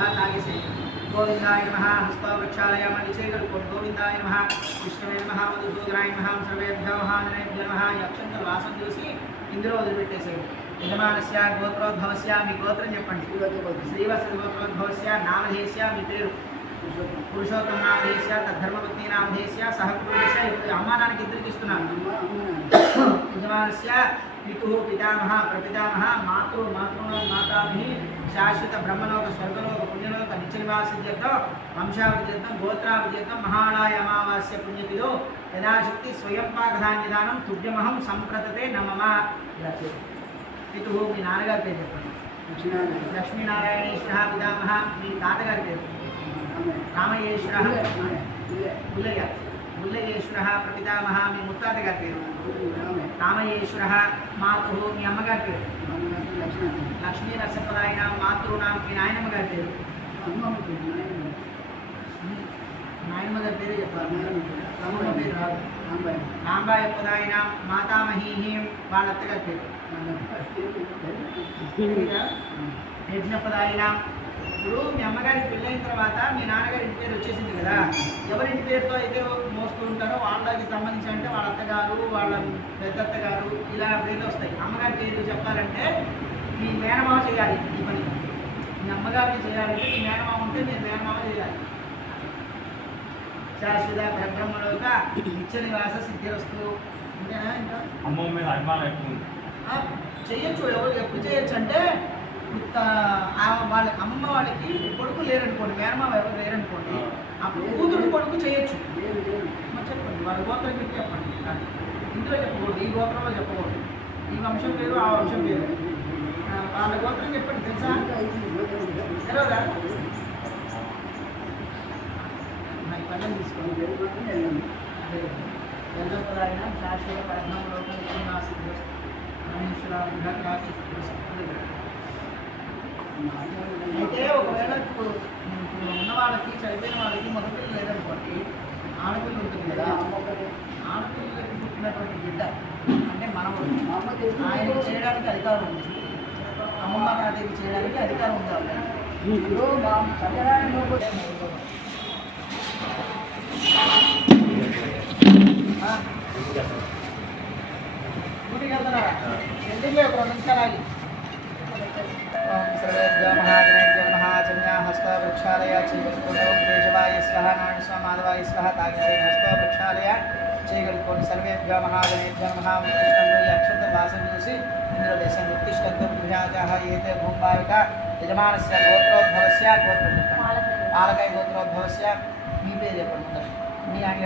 तागिसे गोविंदाय नमः हस्तवृक्षालयमलिचेकल् गोविंदाय नमः विष्णुवे नमः मधुसूदनाय नमः सर्वेभ्यो महाजनेभ्यो नमः यक्षंत वासं చూసి ఇందులో వదిలిపెట్టేసేయండి యజమానస్య గోత్రోద్భవస్య మీ గోత్రం చెప్పండి శ్రీవత్స గోత్రోద్భవస్య నామధేయస్య మీ పేరు పురుషోత్తమ నామధేయస్య తద్ధర్మపత్ని నామధేయస్య సహకుటుంబస్య ఇప్పుడు అమ్మానానికి ఇద్దరికి ఇస్తున్నాను యజమానస్య పితుః పితామహ ప్రపితామహ మాతృ మాతామహి శాశ్వత బ్రహ్మలోక స్వర్గలోక పుణ్యలోక నిత్యనివాసిత్యర్థం వంశావృత్యర్థం గోత్రావృత్యర్థం మహాళాయ అమావాస్య పుణ్యతిథో యథాశక్తి స్వయం పాకధాన్యదానం తుభ్యమహం సంప్రతతే నమమ. పితుః మీ నాన్నగారి పేరు చెప్పండి. లక్ష్మీనారాయణేశ్వర పితామహ మీ తాతగారి పేరు రామయేశ్వర బుల్లయేశ్వర ప్రపితామహ మీ ముత్తాత గారి పేరు రామయేశ్వర మాతృ మీ అమ్మగారి పేరు లక్ష్మీ నరసపదాయన మాతృనాం మీ నాయనమ్మ గారి పేరు నాయనమ్మ గారి పేరు చెప్పాలి అమ్మమ్మ పేరు రాదు రాంబాయ పదాయన మాతామహీ వాళ్ళ అత్తగారి పేరు యజ్ఞపదాయన. ఇప్పుడు మీ అమ్మగారికి పెళ్ళైన తర్వాత మీ నాన్నగారి ఇంటి పేరు వచ్చేసింది కదా, ఎవరింటి పేరుతో అయితే మోస్తూ ఉంటారో వాళ్ళకి సంబంధించి అంటే వాళ్ళ అత్తగారు వాళ్ళ పెద్దత్తగారు ఇలా పేర్లు వస్తాయి. అమ్మగారి పేరు చెప్పాలంటే మీ మేనమామ చేయాలి ఈ పని. మీ అమ్మగారిని చేయాలంటే మీ మేనమామ ఉంటే మీ మేనమామ చేయాలి. శాశ్వత పరబ్రహ్మలోక నిత్య నివాస సిద్ధిరస్తు అంతేనా? ఇంకా చెయ్యొచ్చు. ఎవరు ఎప్పుడు చేయొచ్చు అంటే వాళ్ళ అమ్మ వాళ్ళకి కొడుకు లేరనుకోండి, మేనమామ ఎవరు లేరనుకోండి, అప్పుడు కూతురు కొడుకు చేయొచ్చు. చెప్పండి వాళ్ళ గోత్రం చెప్పి చెప్పండి. ఇందులో చెప్పకూడదు, ఈ గోత్రంలో చెప్పకూడదు. ఈ వంశం పేరు ఆ వంశం పేరు వాళ్ళ గోత్రం చెప్పండి. తెలుసా? తెలియదా? మరి పనులు తీసుకోండి. ఎల్లపదాయన శాశ్వత పరబ్రహ్మలోక అయితే ఒకవేళ ఇప్పుడు ఉన్న వాళ్ళకి చనిపోయిన వాళ్ళకి మగపిల్లలు లేదనుకోండి, ఆడపిల్ల ఉంటుంది కదా, ఆడపిల్లలకి పుట్టినటువంటి బిడ్డ అంటే మనము ఆయన చేయడానికి అధికారం ఉంది, అమ్మమ్మ తాతయ్యకి చేయడానికి అధికారం ఉండాలి. గుడికి వెళ్తున్నారా? ఎందుకు ఒక 2 నిమిషాలు ఆగి హస్తవృక్షాలయ చేజవాయ స్వహ నారాయణ స్వామి మాధవాయ స్వహ తాగిసే హస్తవృక్షాలయ చేయగలుగుకోండి. సర్వేభ్యో మహాగణేభ్యో మహాముష్టిష్టంలో ఈ అక్షత వాసం చూసి ఇందులో దేశం ఉత్తిష్టంతో గృహాజాహ ఏతే భూంబావిక యజమానస్య గోత్రోద్భవస్య గోత్రం పాలకాయ గోత్రోద్భవస్య మీ పేరు చెప్పండి. ముందర మీ ఆయన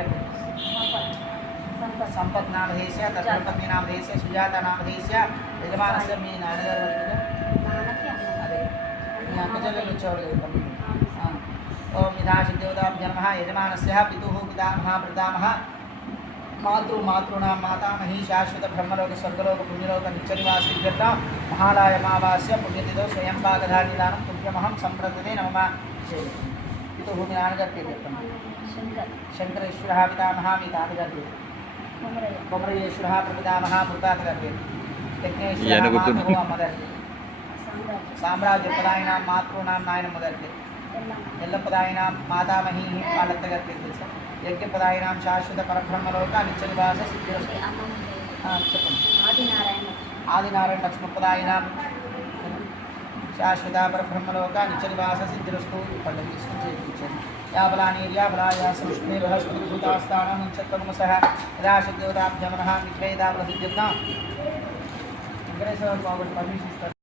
సంపత్ నామధేయస్య తత్పత్ని నామధేయస్య సుజాత నామధేయస్య యజమానస్య మీ నాన్నగారు అదే మీ అక్క చెల్లెలు వచ్చేవాడు కదా. ఓం విధాశిదేవతాభ్య నమః. యజమానస్య పితుః పితామహ ప్రపితామహ మాతృనాం మాతామహీ శాశ్వత బ్రహ్మలోక స్వర్గలోక పుణ్యలోక నిత్యనివాసిత్యర్థం మహాళాయ అమావాస్య పుణ్యతిథో స్వయం పాకధాన్యదానం తుభ్యమహం సంప్రదతే నమః. పితుః మీ నాన్నగారి పేరు చెప్పండి. శంకరేశ్వర పితామహ మీ తాతగారి పేరు కొమరయేశ్వర ప్రపితామహ ముత్తాత గారి పేరు యజ్ఞేశ్వర మాతృ అమ్మగారి పేరు సామ్రాజ్యపదాయన మాతృనాం నాయనమ్మ గారి పేరు ఎల్లపదాయన మాతామహీ వాళ్ళత్త గారి పేరు తెలుసా? యజ్ఞపదాయనాం శాశ్వత పరబ్రహ్మలోక నిత్యనివాస సిద్ధిరస్తు. చెప్పండి. ఆదినారాయణ లక్ష్మపదాయన శాశ్వత పరబ్రహ్మలోక నిత్యనివాస సిద్ధిరస్తు. పళ్ళు తీసుకుని చేయించండి. యాబలానీర్యాబలాయ సంస్కృతిభూతాస్థానం చక్కర్మసః యథాశక్తివతాభ్యమనః నిగ్రహితాబలసిద్ధ్యర్థం వెంకటేశ్వర బాబు పర్మిషన్ ఇస్తారు.